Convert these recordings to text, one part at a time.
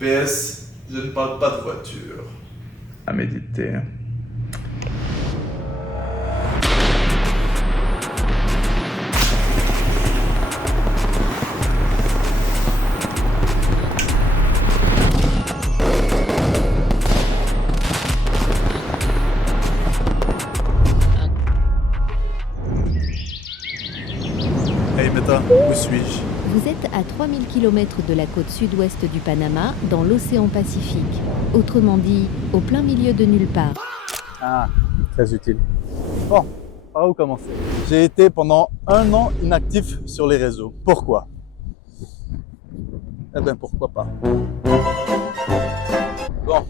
PS, je ne parle pas de voiture. À méditer. Hey Beta, où suis-je? Vous êtes à 3000 km de la côte sud-ouest du Panama, dans l'océan Pacifique. Autrement dit, au plein milieu de nulle part. Ah, très utile. Bon, par où commencer? J'ai été pendant 1 an inactif sur les réseaux. Pourquoi? Eh bien, pourquoi pas? Bon,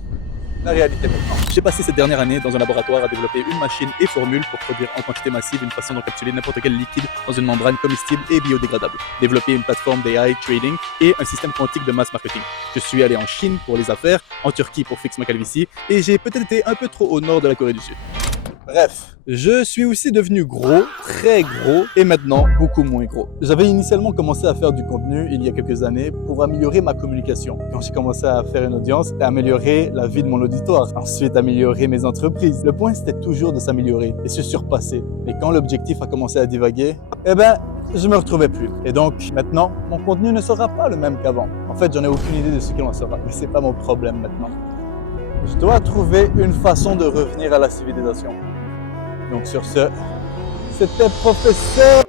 la réalité maintenant. J'ai passé cette dernière année dans un laboratoire à développer une machine et formule pour produire en quantité massive une façon d'encapsuler n'importe quel liquide dans une membrane comestible et biodégradable. Développer une plateforme d'AI trading et un système quantique de mass marketing. Je suis allé en Chine pour les affaires, en Turquie pour fixer ma calvitie et j'ai peut-être été un peu trop au nord de la Corée du Sud. Bref, je suis aussi devenu gros, très gros, et maintenant beaucoup moins gros. J'avais initialement commencé à faire du contenu il y a quelques années pour améliorer ma communication. Quand j'ai commencé à faire une audience, et améliorer la vie de mon auditoire. Ensuite, améliorer mes entreprises. Le point, c'était toujours de s'améliorer et se surpasser. Mais quand l'objectif a commencé à divaguer, eh ben, je me retrouvais plus. Et donc, maintenant, mon contenu ne sera pas le même qu'avant. En fait, j'en ai aucune idée de ce qu'il en sera. Mais c'est pas mon problème maintenant. Je dois trouver une façon de revenir à la civilisation. Donc sur ce, c'était Professeur